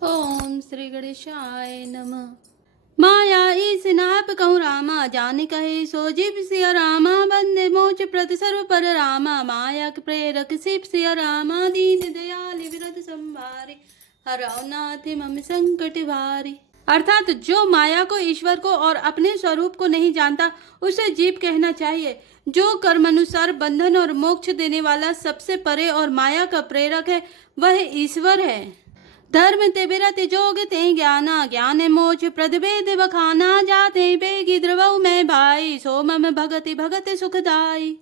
ओम श्री गणेशाय नमः। माया ईस नाप कहूँ रामा, जाने कहे सो जीव सिया रामा। बंदे मोच प्रति सर्व पर रामा, माया के प्रेरक शिव सिया रामा। दीन दयाल विरत संभारे, हराओ नाथ मम संकट भारे। अर्थात जो माया को, ईश्वर को और अपने स्वरूप को नहीं जानता, उसे जीव कहना चाहिए। जो कर्मानुसार बंधन और मोक्ष देने वाला, सबसे परे और माया का प्रेरक है, वह ईश्वर है। धर्म ते बिरत जोग ते ज्ञाना, ज्ञान मोक्ष प्रद वेद बखाना। जाते बेगी द्रवऊ में भाई, सो मम भगति भगत सुखदाई।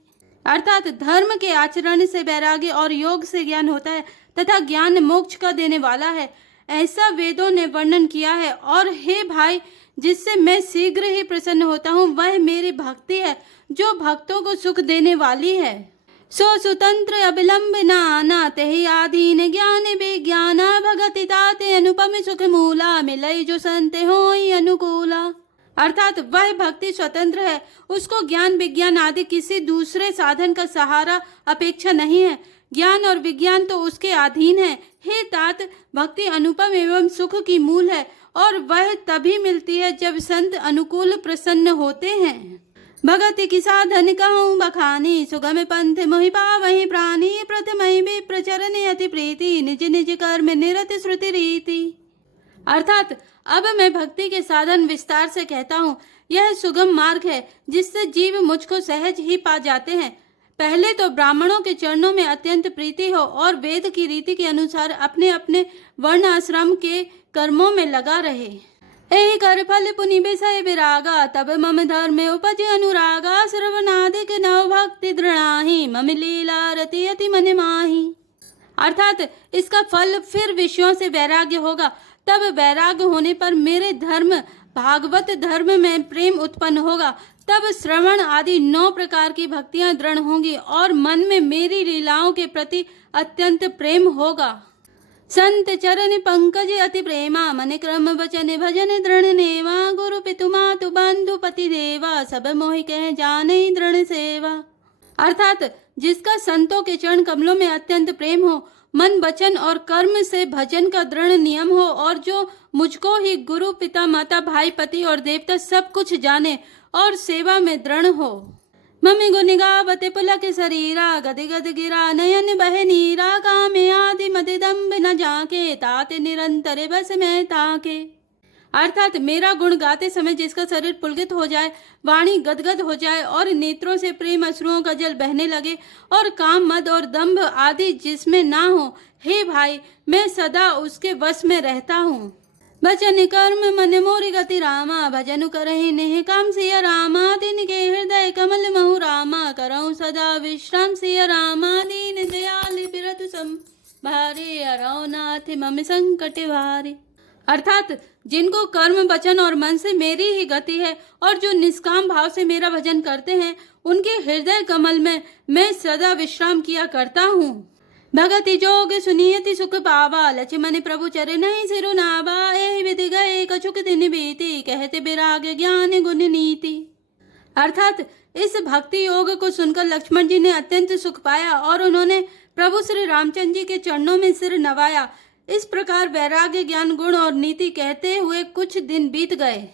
अर्थात धर्म के आचरण से वैराग्य और योग से ज्ञान होता है तथा ज्ञान मोक्ष का देने वाला है, ऐसा वेदों ने वर्णन किया है। और हे भाई, जिससे मैं शीघ्र ही प्रसन्न होता हूँ, वह मेरी भक्ति है, जो भक्तों को सुख देने वाली है। सो सुतंत्र अविलंब नाना, तेहि आधीन ज्ञान विज्ञाना। भगति ताते अनुपम सुख मूला, मिलई जो संते होई अनुकूला। अर्थात वह भक्ति स्वतंत्र है, उसको ज्ञान विज्ञान आदि किसी दूसरे साधन का सहारा अपेक्षा नहीं है। ज्ञान और विज्ञान तो उसके अधीन है। हे तात, भक्ति अनुपम एवं सुख की मूल है, और वह तभी मिलती है जब संत अनुकूल प्रसन्न होते हैं। भगति की साधन कहूँ बखानी, सुगम पंथ मोहि पावहि प्राणी। प्रथमहि विप्र चरणे अति प्रीति, निज निज कर्म निरत श्रुति रीति। अर्थात अब मैं भक्ति के साधन विस्तार से कहता हूँ। यह सुगम मार्ग है जिससे जीव मुझको सहज ही पा जाते हैं। पहले तो ब्राह्मणों के चरणों में अत्यंत प्रीति हो और वेद की रीति के अनुसार अपने अपने वर्ण आश्रम के कर्मों में लगा रहे। एहि कर फल पुनि विषय विरागा, तब मम धर्म उपज अनुरागा। श्रवणादिक नव भक्ति दृढ़ाहि, मम लीला रति अति मन माहि। अर्थात इसका फल फिर विषयों से वैराग्य होगा। तब वैराग्य होने पर मेरे धर्म, भागवत धर्म में प्रेम उत्पन्न होगा। तब श्रवण आदि 9 प्रकार की भक्तियां दृढ़ होंगी और मन में मेरी लीलाओं के प्रति अत्यंत प्रेम होगा। संत चरण पंकज अति प्रेमा, मन क्रम वचन भजन दृढ़ नेवा। गुरु पितु मातु बंधु पति देवा, सब मोहि कह जाने दृढ़ सेवा। अर्थात जिसका संतों के चरण कमलों में अत्यंत प्रेम हो, मन वचन और कर्म से भजन का दृढ़ नियम हो, और जो मुझको ही गुरु पिता माता भाई पति और देवता सब कुछ जाने और सेवा में दृढ़ हो। मम्मी गुनि गावते पुलक शरीरा, गद गद गिरा नयन बह नीरा। कामे आदि मति दम्भ न जाके, ताते निरंतर बस में ताके। अर्थात मेरा गुण गाते समय जिसका शरीर पुलकित हो जाए, वाणी गदगद हो जाए और नेत्रों से प्रेम अश्रुओं का जल बहने लगे, और काम मद और दंभ आदि जिसमें ना हो, हे भाई, मैं सदा उसके वश में रहता हूँ। भजन कर्म मन मोरि गति रामा, भजन करहि नेह काम सिया रामा। दिन के हृदय कमल महु रामा, करऊँ सदा विश्राम सिया रामा। दीन दयाल बिरत संभारे, हराओ नाथ मम संकट भारे। अर्थात जिनको कर्म वचन और मन से मेरी ही गति है, और जो निष्काम भाव से मेरा भजन करते हैं, उनके हृदय कमल में मैं सदा विश्राम किया करता हूँ। भगति जोग सुनियति सुख पावा, लक्ष्मण प्रभु चरणहि सिरु नावा। एहि विधि गए कछुक दिन बीती, कहते विराग ज्ञान गुण नीति। अर्थात इस भक्ति योग को सुनकर लक्ष्मण जी ने अत्यंत सुख पाया और उन्होंने प्रभु श्री रामचंद्र जी के चरणों में सिर नवाया। इस प्रकार वैराग्य ज्ञान गुण और नीति कहते हुए कुछ दिन बीत गए।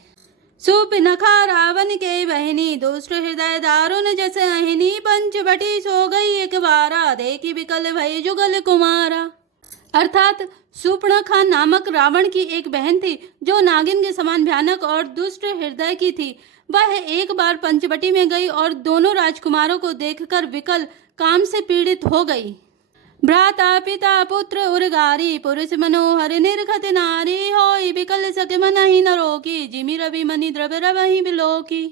सूप नखा रावण के बहनी, दूसरे हृदय दारुण जस अहिनी। पंचवटी सो गई एक बारा, देखी विकल भई जुगल कुमारा। अर्थात सूर्पणखा नामक रावण की एक बहन थी, जो नागिन के समान भयानक और दुष्ट हृदय की थी। वह एक बार पंचवटी में गई और दोनों राजकुमारों को देखकर विकल काम से पीड़ित हो गई। भ्राता पिता पुत्र उर्गारी, पुरुष मनोहर निर्खत नारी। होई विकल सके मनहि न रोकी, जिमि रवि मणि द्रव रवहि बिलोकी।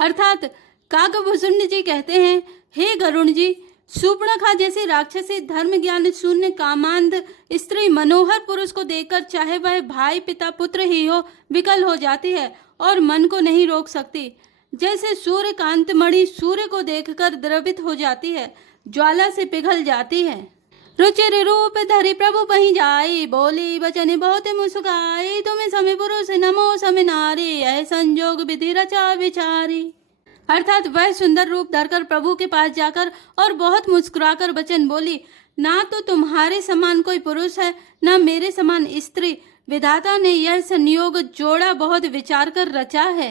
अर्थात काकभूषुंड जी कहते हैं, हे गरुण जी, सूर्पणखा जैसी राक्षसी धर्म ज्ञान शून्य कामांध स्त्री मनोहर पुरुष को देखकर, चाहे वह भाई पिता पुत्र ही हो, विकल हो जाती है और मन को नहीं रोक सकती। जैसे सूर्य कांत मणि सूर्य को देखकर द्रवित हो जाती है, ज्वाला से पिघल जाती है। रुचिर रूप धरि प्रभु पहि जाई, बोली वचन बहुत मुस्काई। तुम्हें समय पुरुष नमो समय नारी, यह संजोग विधि रचा विचारी। अर्थात वह सुंदर रूप धरकर प्रभु के पास जाकर और बहुत मुस्कुराकर वचन बोली, ना तो तुम्हारे समान कोई पुरुष है, ना मेरे समान स्त्री, विधाता ने यह संयोग जोड़ा बहुत विचार कर रचा है।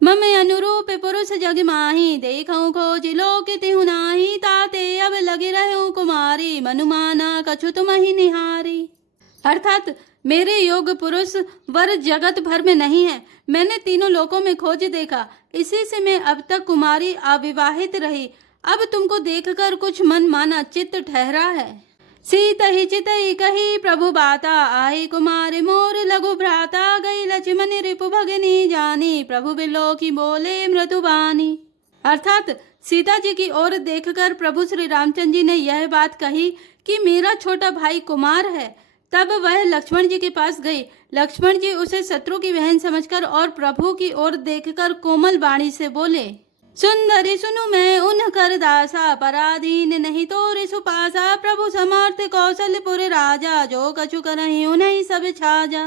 मम अनुरूप पुरुष जग माही, देखऊं खोज लोक तिहु नाही, ताते अब लगे रहूं कुमारी, मनुमाना कछु तुम ही निहारी। अर्थात मेरे योग पुरुष वर जगत भर में नहीं है। मैंने तीनों लोकों में खोज देखा, इसी से मैं अब तक कुमारी अविवाहित रही। अब तुमको देखकर कुछ मन माना चित्त ठहरा है। सीत ही चितई कही प्रभु बाता, आही कुमार मोर लघु भ्राता, गई लक्ष्मण रिपु भगनी जानी, प्रभु बिलो की बोले मृदुबानी। अर्थात सीता जी की ओर देखकर प्रभु श्री रामचंद्र जी ने यह बात कही कि मेरा छोटा भाई कुमार है। तब वह लक्ष्मण जी के पास गई। लक्ष्मण जी उसे शत्रु की बहन समझकर और प्रभु की ओर देखकर कोमल वाणी से बोले, सुंदरी सुनु मैं उन कर दासा, पराधीन नहीं तोरे सुपासा, प्रभु समर्थ कौशलपुर राजा, जो कछु करहि उन्हीं सब छाजा।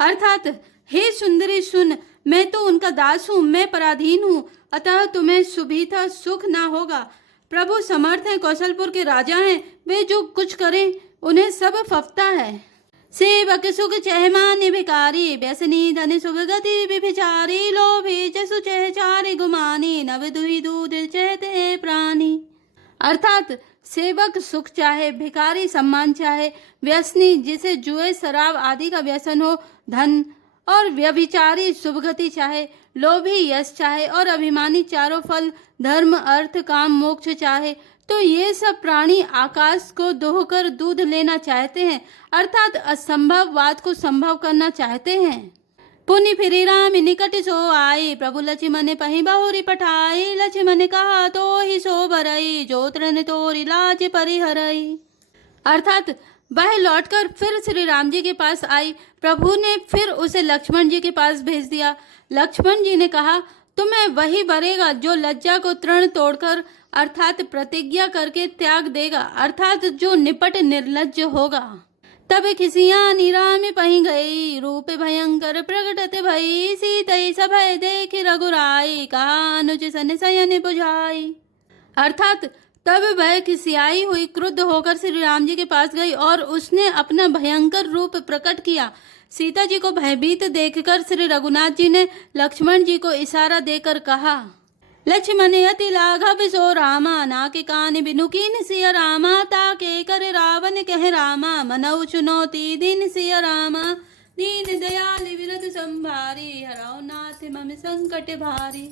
अर्थात हे सुंदरी सुन, मैं तो उनका दास हूँ, मैं पराधीन हूँ, अतः तुम्हें सुभिता सुख ना होगा। प्रभु समर्थ हैं, कौशलपुर के राजा हैं, वे जो कुछ करें उन्हें सब फफता है। सेवक सुख चहमान भिकारी, व्यसनी धन सुख गति विभिचारी, लोभी जसु चह चारि गुमानी, नव दुहि दूध चहते प्राणी। अर्थात सेवक सुख चाहे, भिकारी सम्मान चाहे, व्यसनी जिसे जुए शराब आदि का व्यसन हो, धन और व्यभिचारी शुभगति चाहे, लोभी यश चाहे और अभिमानी चारों फल धर्म अर्थ काम मोक्ष चाहे, तो ये सब प्राणी आकाश को दोहकर दूध लेना चाहते हैं, अर्थात असंभव बात को संभव करना चाहते हैं। पुनि फिरी राम निकट सो आए, प्रभु लक्ष्मण पहि बहुरी पठाई, लक्ष्मण कहा तो ही सो बरई, जो तृण तोरी लाज परिहरई। अर्थात वह लौटकर फिर श्री राम जी के पास आई। प्रभु ने फिर उसे लक्ष्मण जी के पास भेज दिया। लक्ष्मण जी ने कहा, तुम्हें वही बरेगा जो लज्जा को तृण तोड़कर अर्थात प्रतिज्ञा करके त्याग देगा, अर्थात जो निपट निर्लज्ज होगा। तब खिसियाँ निराम पही गई, रूप भयंकर प्रगटत भई, सीतई सभय देख रघुराई, कहा अनुज सन शयन बुझाई। अर्थात तब वह खिसियाई हुई क्रुद्ध होकर श्री राम जी के पास गई और उसने अपना भयंकर रूप प्रकट किया। सीता जी को भयभीत देखकर श्री रघुनाथ जी ने लक्ष्मण जी को इशारा देकर कहा, लक्ष्मण अति लाघव सो रामा, नाके कान बिनु कीन सिय रामा, ताके कर रावण कह रामा, मनऊ चुनौती दिन सिय रामा, दीन दयाल विरध संभारी, हराओ नाथ मम संकट भारी।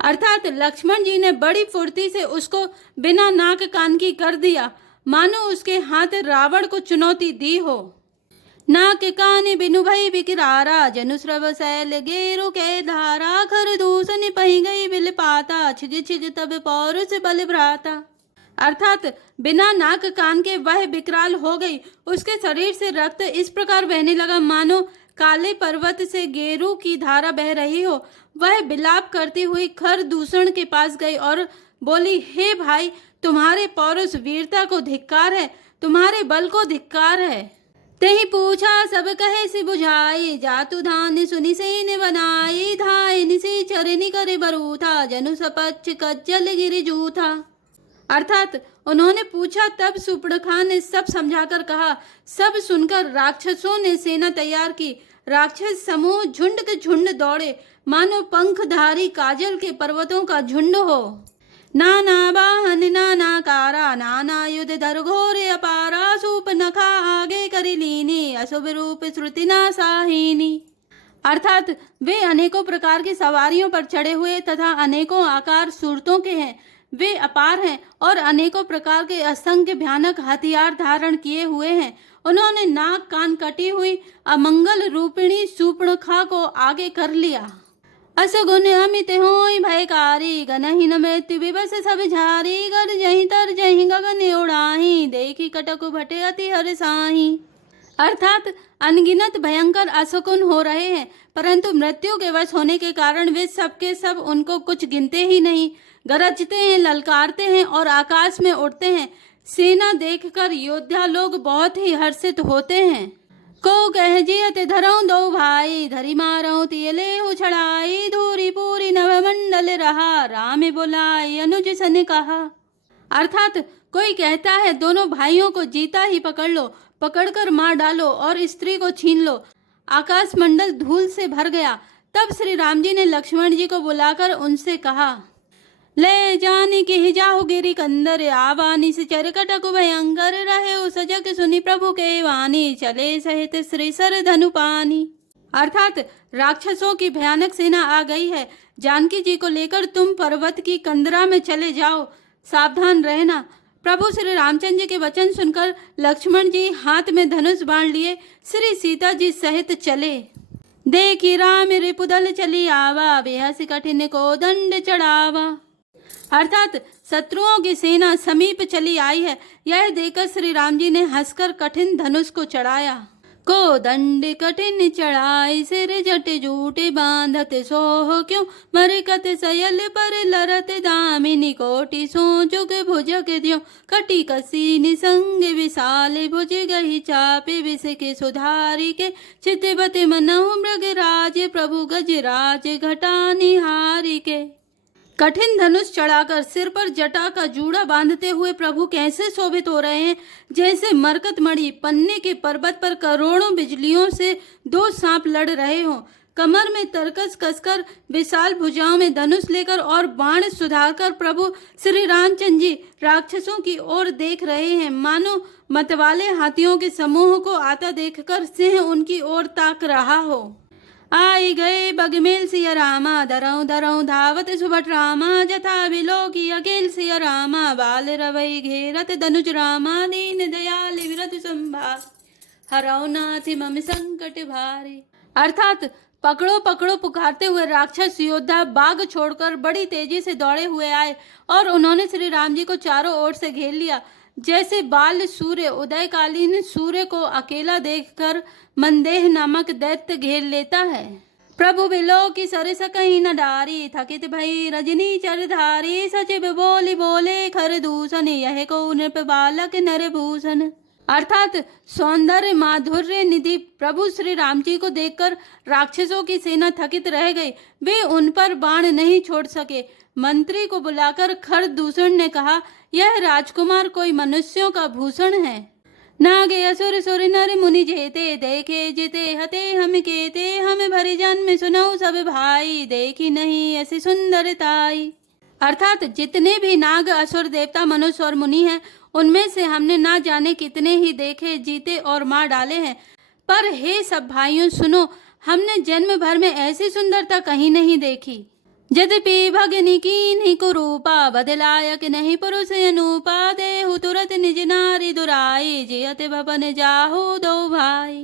अर्थात लक्ष्मण जी ने बड़ी फुर्ती से उसको बिना नाक कान की कर दिया, मानो उसके हाथ रावण को चुनौती दी हो। नाक कान बिनु भई बिकरारा, जनु श्रव शैल गेरु के धारा, खर दूषण पही गई बिल पाता, छिग छिग तब पौरुष बल भ्राता। अर्थात बिना नाक कान के वह विकराल हो गई। उसके शरीर से रक्त इस प्रकार बहने लगा मानो काले पर्वत से गेरू की धारा बह रही हो। वह बिलाप करती हुई खर दूषण के पास गई और बोली, हे भाई, तुम्हारे पौरुष वीरता को धिक्कार है, तुम्हारे बल को धिक्कार है। तेहि पूछा सब कहे से बुझाई, जातु धान सुनि सेन बनाई, धाय निसी चरनी करे बरूथा, जनु सपच्छ कज्जल गिरि जूथा। अर्थात उन्होंने पूछा तब सुपड़खा ने सब समझाकर कहा। सब सुनकर राक्षसों ने सेना तैयार की। राक्षस समूह झुंड के झुंड दौड़े, मानो पंखधारी काजल के पर्वतों का झुंड हो। नाना वाहन नाना कारा, नाना युद्ध धर घोरे अपारा, सूप नखा आगे करी लीनी, अशुभ रूप श्रुति ना साहिनी। अर्थात वे अनेकों प्रकार की सवारियों पर चढ़े हुए तथा अनेकों आकार सूरतों के हैं। वे अपार हैं और अनेकों प्रकार के असंख्य भयानक हथियार धारण किए हुए हैं। उन्होंने नाक कान कटी हुई अमंगल रूपिणी सूर्पणखा को आगे कर लिया। असगुन अमित होई भयकारी, गनहि न मृत्यु विवश सब झारी, गर जहि तर जहि गगन उड़ाही, देखी कटक भटे अति हर्षाही। अर्थात अनगिनत भयंकर असकुन हो रहे हैं, परंतु मृत्यु के वश होने के कारण वे सबके सब उनको कुछ गिनते ही नहीं। गरजते हैं, ललकारते हैं और आकाश में उड़ते हैं। सेना देखकर योद्धा लोग बहुत ही हर्षित होते हैं। को कह जियत धरऊं दो भाई, धरी मारऊं तियले उछड़ाई, धूरी पूरी नवमंडल रहा, राम बुलाई अनुज सन कहा। अर्थात कोई कहता है दोनों भाइयों को जीता ही पकड़ लो, पकड़कर मार डालो और स्त्री को छीन लो। आकाश मंडल धूल से भर गया। तब श्री राम जी ने लक्ष्मण जी को बुलाकर उनसे कहा, ले जानी के ही जाहु गिरी कंदर, आवानी से चरकटक भयंकर, रहे उस सजग सुनी प्रभु के वाणी, चले सहित श्री सर धनु पानी। अर्थात राक्षसों की भयानक सेना आ गई है, जानकी जी को लेकर तुम पर्वत की कंदरा में चले जाओ, सावधान रहना। प्रभु श्री रामचंद्र जी के वचन सुनकर लक्ष्मण जी हाथ में धनुष बाण लिए श्री सीता जी सहित चले। देखी राम रिपुदल चली आवा, बेहस कठिन को दंड चढ़ावा। अर्थात शत्रुओं की सेना समीप चली आई है, यह देखकर श्री राम जी ने हंसकर कठिन धनुष को चढ़ाया। को दंड कठिन चढ़ाई, सिर जट जूटे बांधत सोह, क्यों मरकत सयल पर लरत, दामिनी कोटि सो जुग भुजग द्यो, कटी कसी निसंग विशाल, भुज गही चापे विष के सुधारी के, चितबत मनहु मृगराज, प्रभु गजराज घटा निहारी के। कठिन धनुष चढ़ाकर सिर पर जटा का जूड़ा बांधते हुए प्रभु कैसे शोभित हो रहे हैं, जैसे मरकत मणि पन्ने के पर्वत पर करोड़ों बिजलियों से दो सांप लड़ रहे हों। कमर में तरकस कसकर, विशाल भुजाओं में धनुष लेकर और बाण सुधारकर प्रभु श्री रामचंद्र जी राक्षसों की ओर देख रहे हैं, मानो मतवाले हाथियों के समूह को आता देखकर सिंह उनकी ओर ताक रहा हो। आई गए बगमेल सिया रामा, दरऊ दरऊ धावत सुबट रामा, जथा बिलोकी अकेल सिया रामा, बाल रवई घेरत धनुज रामा, दीन दयाल विरत संभार, हरऊ नाथ मम संकट भारी। अर्थात पकड़ो पकड़ो पुकारते हुए राक्षस योद्धा बाग छोड़कर बड़ी तेजी से दौड़े हुए आए और उन्होंने श्री राम जी को चारों ओर से घेर लिया। जैसे बाल सूर्य उदयकालीन सूर्य को अकेला देखकर मंदेह नामक दैत्य घेर लेता है। प्रभु बिलो की सरस कहीं न डारी, थकित भई रजनी चरधारी, सचिव बोली बोले खर दूषण, यह को नृप बालक नर भूषण। अर्थात सौंदर्य माधुर्य निधि प्रभु श्री राम जी को देखकर राक्षसों की सेना थकित रह गई, वे उन पर बाण नहीं छोड़ सके। मंत्री को बुलाकर खरदूषण ने कहा, यह राजकुमार कोई मनुष्यों का भूषण है। नागे असुर सुर नर मुनि जेते, देखे जिते हते हम केते, हम भरी जन में सुनऊ सब भाई, देखी नहीं ऐसी सुंदरताई। अर्थात जितने भी नाग असुर देवता मनुष्य और मुनि हैं, उनमें से हमने ना जाने कितने ही देखे, जीते और मार डाले हैं, पर हे सब भाइयों सुनो, हमने जन्म भर में ऐसी सुंदरता कहीं नहीं देखी। यद्यपि भगनी कीन्ही कुरूपा, बदलायक नहीं पुरुष अनूपा, देहु तुरत निज नारी दुराई, जियत भवन जाहु दो भाई।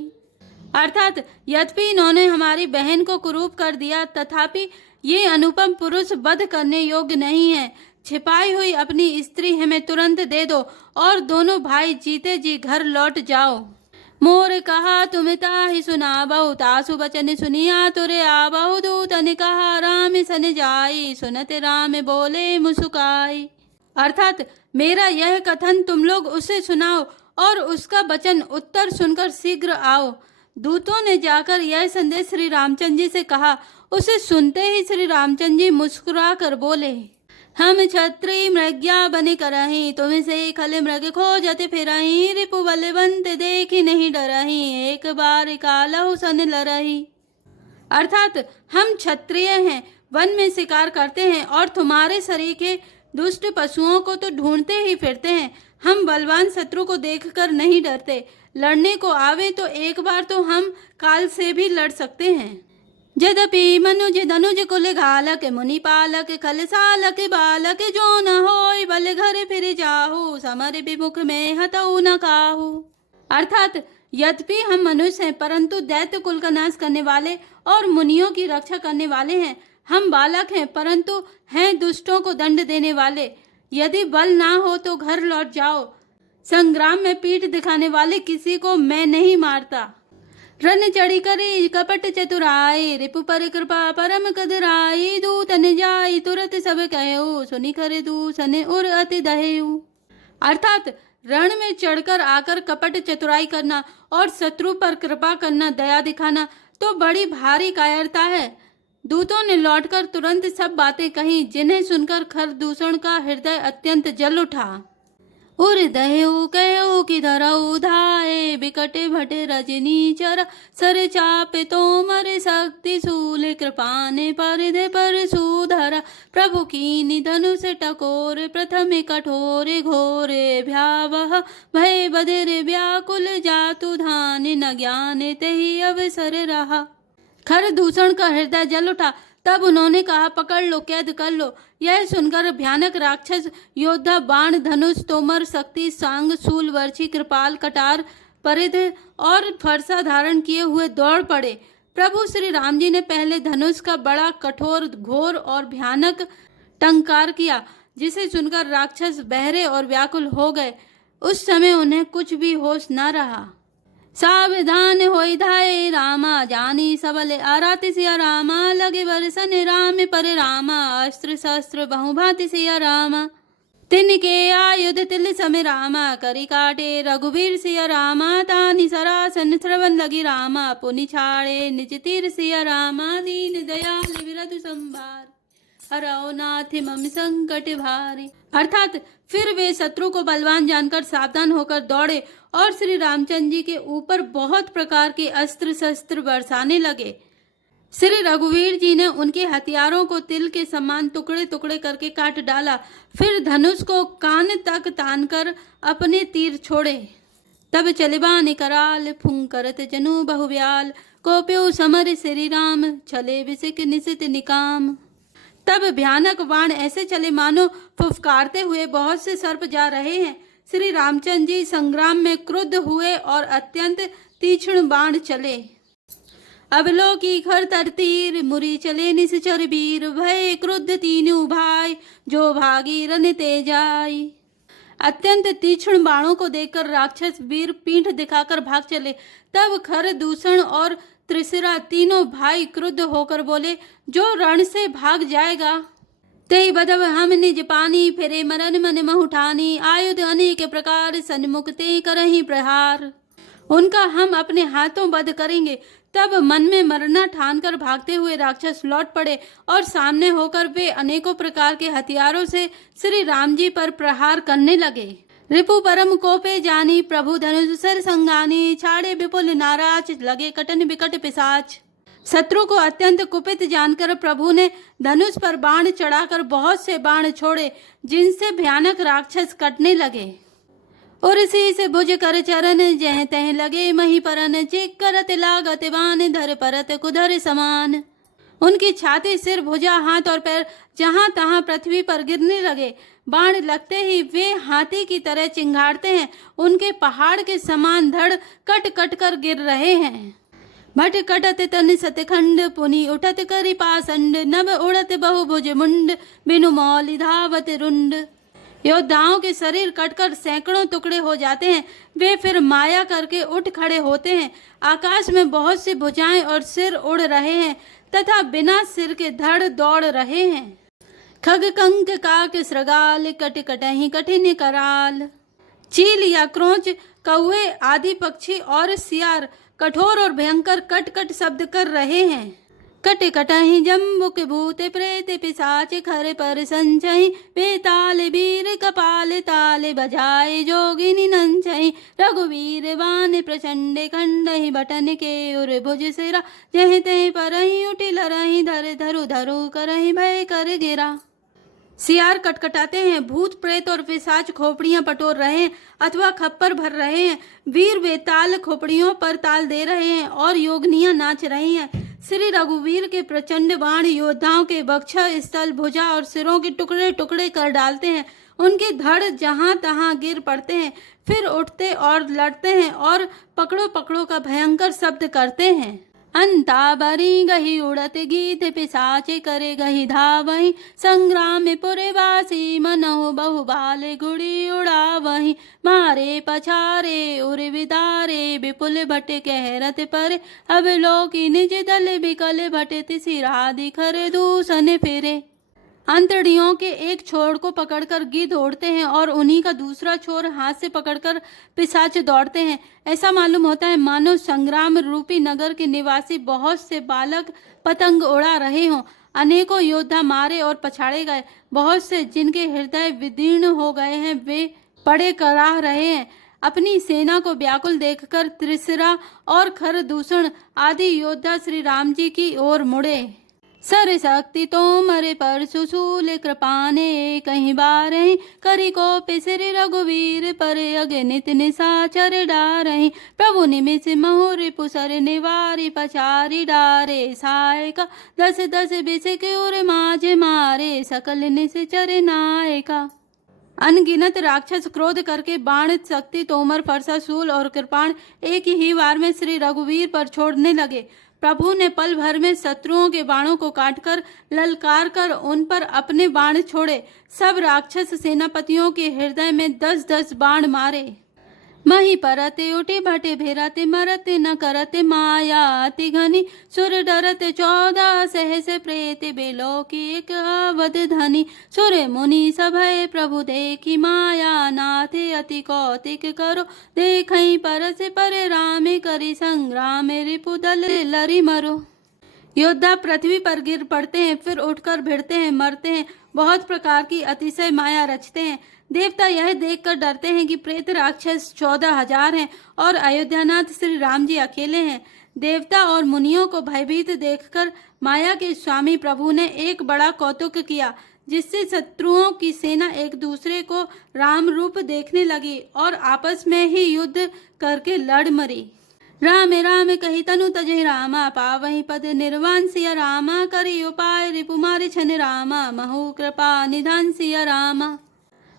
अर्थात यद्यपि इन्होंने हमारी बहन को कुरूप कर दिया, तथापि ये अनुपम पुरुष वध करने योग्य नहीं है। छिपाई हुई अपनी स्त्री हमें तुरंत दे दो और दोनों भाई जीते जी घर लौट जाओ। मोर कहा तुम ताहि सुनाबहु, तासु बचन सुनिया तुरे आबहु, दूतन कहा राम सन जाई, सुनत राम बोले मुस्काई। अर्थात मेरा यह कथन तुम लोग उसे सुनाओ और उसका वचन उत्तर सुनकर शीघ्र आओ। दूतों ने जाकर यह संदेश श्री रामचंद्र जी से कहा। उसे सुनते ही श्री रामचंद्र जी मुस्कुरा कर बोले, हम छत्री मृग्या बने करही, तुम से खल मृग खोजत फिरही, रिपु बलवंत देखी नहीं डरही, एक बार कालहु सन लरही। अर्थात हम क्षत्रिय हैं, वन में शिकार करते हैं और तुम्हारे शरीर के दुष्ट पशुओं को तो ढूंढते ही फिरते हैं। हम बलवान शत्रु को देखकर नहीं डरते, लड़ने को आवे तो एक बार तो हम काल से भी लड़ सकते हैं। यद्यपि मनुज धनुज कुल घालक, मुनि पालक खल सालक बालक, जो न होय बल घर फिर जाहु, समर विमुख में हतऊ न काहू। अर्थात यद्यपि हम मनुष्य हैं, परंतु दैत्य कुल का नाश करने वाले और मुनियों की रक्षा करने वाले हैं। हम बालक हैं, परंतु हैं दुष्टों को दंड देने वाले। यदि बल ना हो तो घर लौट जाओ। संग्राम में पीठ दिखाने वाले किसी को मैं नहीं मारता। रन चढ़ी करी कपट चतुराई, रिपु पर कृपा परम कदराई, दूतन जाई तुरत सब कहऊ, सुनी कर दूषण उर अति दहेऊ। अर्थात रण में चढ़कर आकर कपट चतुराई करना और शत्रु पर कृपा करना, दया दिखाना तो बड़ी भारी कायरता है। दूतों ने लौटकर तुरंत सब बातें कही, जिन्हें सुनकर खरदूषण का हृदय अत्यंत जल उठा। उर्दयु कयो कि धरऊ धाये बिकट भट रजनी चर सर चापे तोमर शक्ति शूल कृपाने परिधे पर सुधरा प्रभु की धनुष टकोर प्रथम कठोर घोरे भयावह भय बधिर व्याकुल जातु धान न ज्ञान तेहि अवसर रहा। खर दूषण का हृदय जल उठा। तब उन्होंने कहा, पकड़ लो, कैद कर लो। यह सुनकर भयानक राक्षस योद्धा बाण धनुष तोमर शक्ति सांग शूल वर्षी कृपाल कटार परिध और फरसा धारण किए हुए दौड़ पड़े। प्रभु श्री राम जी ने पहले धनुष का बड़ा कठोर घोर और भयानक टंकार किया, जिसे सुनकर राक्षस बहरे और व्याकुल हो गए। उस समय उन्हें कुछ भी होश न रहा। सावधान होई धाये रामा जानी सबले आराति सिया रामा लगे बरसन राम पर रामा अस्त्र शस्त्र बहुभांति सिया रामा तिनके आयुध तिल सम रामा करी काटे रघुवीर सिया रामा तानि सरासन श्रवण लगी रामा पुनि छाड़े निज तीर सिया रामा दीन दयाल विरधु संभार हरौ नाथ मम संकट भारी। अर्थात फिर वे शत्रु को बलवान जानकर सावधान होकर दौड़े और श्री रामचंद्र जी के ऊपर बहुत प्रकार के अस्त्र शस्त्र बरसाने लगे। श्री रघुवीर जी ने उनके हथियारों को तिल के समान टुकड़े टुकड़े करके काट डाला। फिर धनुष को कान तक तानकर अपने तीर छोड़े। तब चलिबान कराल फुंकरत जनु बहुव्याल कोप्यो समर श्री राम चले विसिक निशित निकाम। तब भयानक बाण ऐसे चले मानो फुफकारते हुए बहुत से सर्प जा रहे हैं। श्री रामचंद्र जी संग्राम में क्रुद्ध हुए और अत्यंत तीक्ष्ण बाण चले। अवलोकी खर तर तीर मुरी चले निश्चर वीर भय क्रुद्ध तीनों भाई जो भागी रन ते जाई। अत्यंत तीक्ष्ण बाणों को देखकर राक्षस वीर पीठ दिखाकर भाग चले। तब खर दूषण और त्रिशिरा तीनों भाई क्रुद्ध होकर बोले, जो रण से भाग जाएगा ते बदब हम निज पानी फिरे मरन मन महुठानी आयुध अनेक प्रकार सन्मुख ते करही प्रहार। उनका हम अपने हाथों बध करेंगे। तब मन में मरना ठानकर भागते हुए राक्षस लौट पड़े और सामने होकर वे अनेकों प्रकार के हथियारों से श्री राम जी पर प्रहार करने लगे। रिपु परम कोपे जानी प्रभु धनुष सर संगानी छाड़े विपुल नाराज लगे कटन विकट पिशाच। शत्रु को अत्यंत कुपित जानकर प्रभु ने धनुष पर बाण चढ़ाकर बहुत से बाण छोड़े, जिनसे भयानक राक्षस कटने लगे। और से भुज कर चरण जह तह लगे मही परन चिक करत लागत बाण धर परत कुधर समान। उनकी छाती सिर भुजा हाथ और पैर जहां तहां पृथ्वी पर गिरने लगे। बाण लगते ही वे हाथी की तरह चिंगाड़ते हैं। उनके पहाड़ के समान धड़ कट कट कर गिर रहे हैं। भट कटत तन सतखंड पुनि उठत करि पासंड नभ उड़त बहुभुज मुंड बिनु मौलि धावत रुंड। योद्धाओं के शरीर कटकर सैकड़ों टुकड़े हो जाते हैं। वे फिर माया करके उठ खड़े होते हैं। आकाश में बहुत सी भुजाएं और सिर उड़ रहे हैं तथा बिना सिर के धड़ दौड़ रहे हैं। खग कंक काक श्रगाल कट कटहि कठिन कराल। चील या क्रोंच कौवे आदि पक्षी और सियार कठोर और भयंकर कट कट शब्द कर रहे हैं। कट कटहि जम्बुक भूत प्रेत पिशाच खर पर संचहि बेताल वीर कपाल ताल बजाए जोगिनी नंचहि रघुवीर बान प्रचंड खंडहि बटन के उर भुज सिरा जह तह परहि उठि लरहि धर धरु धरु करहि भय कर गिरा। सियार कटकटाते हैं, भूत प्रेत और पिशाच खोपड़ियां पटोर रहे हैं अथवा खप्पर भर रहे हैं। वीर बेताल खोपड़ियों पर ताल दे रहे हैं और योगनियां नाच रही हैं। श्री रघुवीर के प्रचंड बाण योद्धाओं के वक्ष स्थल भुजा और सिरों के टुकड़े टुकड़े कर डालते हैं। उनके धड़ जहां तहां गिर पड़ते हैं, फिर उठते और लड़ते हैं और पकड़ो पकड़ो का भयंकर शब्द करते हैं। अंता बरी गही उड़त गीत पिशाच करे गही धावही संग्राम पुरवासी मनहु बहुबाल गुड़ी उड़ावही मारे पछारे उर विदारे विपुल भट कहरत पर अब लोकी निज दल बिकल भट तिसिरा दिखर दूषण फिरे। अंतड़ियों के एक छोर को पकड़कर गिद्ध दौड़ते हैं और उन्हीं का दूसरा छोर हाथ से पकड़कर पिशाच दौड़ते हैं। ऐसा मालूम होता है मानो संग्राम रूपी नगर के निवासी बहुत से बालक पतंग उड़ा रहे हों। अनेकों योद्धा मारे और पछाड़े गए। बहुत से जिनके हृदय विदीर्ण हो गए हैं वे पड़े कराह रहे हैं। अपनी सेना को व्याकुल देखकर त्रिशिरा और खरदूषण आदि योद्धा श्री राम जी की ओर मुड़े। सर शक्ति तोमरे पर सुशूल कृपाने, कहीं बारही करी को पिसरी रघुवीर पर, अगणित निशाचर डारही प्रभु निमिष महुरि पुसर निवारी पचारी डारे, सहायका दस दस बिसक उर माझे मारे, सकल निश्चर नायका। अनगिनत राक्षस क्रोध करके बाण शक्ति तोमर फरसा शूल और कृपाण एक ही वार में श्री रघुवीर पर छोड़ने लगे। प्रभु ने पल भर में शत्रुओं के बाणों को काटकर ललकार कर उन पर अपने बाण छोड़े। सब राक्षस सेनापतियों के हृदय में 10-10 बाण मारे। मही परते उठे भटे भेरते मरते न करते माया अति घनी, सुर डरते 14 सहस प्रेत बेलो की एक अवध धनी, सुर मुनि सभय प्रभु देखी माया, नाथे अति कौतिक करो देखई परस पर राम करी संग्राम रिपुदल लरी मरो। योद्धा पृथ्वी पर गिर पड़ते हैं, फिर उठकर भिड़ते हैं, मरते हैं, बहुत प्रकार की अतिशय माया रचते हैं। देवता यह देखकर डरते हैं कि प्रेत राक्षस 14,000 हैं और अयोध्यानाथ श्री राम जी अकेले हैं। देवता और मुनियों को भयभीत देखकर माया के स्वामी प्रभु ने एक बड़ा कौतुक किया, जिससे शत्रुओं की सेना एक दूसरे को राम रूप देखने लगी और आपस में ही युद्ध करके लड़ मरी। राम राम कही तनु तजहि रामा, पावहि पद निर्वाण सिया रामा, करी उपाय रिपुमारि छन रामा, महु कृपा निधान सिया रामा।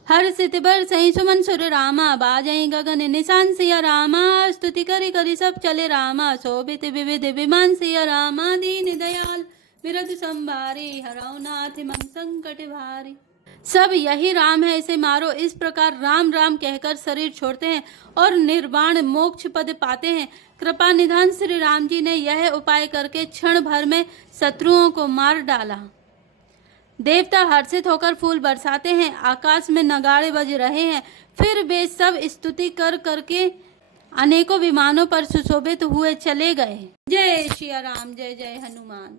हर सित बर सही सुमन सुर रामा, बाजई गगन निशान सिया रामा, स्तुति करी करी सब चले रामा, शोभित विविध विमान सिया रामा, दीन दयाल विरध संभारी, हरौ नाथ मन संकट भारी। सब यही राम है, इसे मारो। इस प्रकार राम राम कहकर शरीर छोड़ते हैं और निर्वाण मोक्ष पद पाते हैं। कृपा निधान श्री राम जी ने यह उपाय करके क्षण भर में शत्रुओं को मार डाला। देवता हर्षित होकर फूल बरसाते हैं, आकाश में नगाड़े बज रहे हैं। फिर वे सब स्तुति कर करके अनेकों विमानों पर सुशोभित हुए चले गए। जय श्री राम, जय जय हनुमान।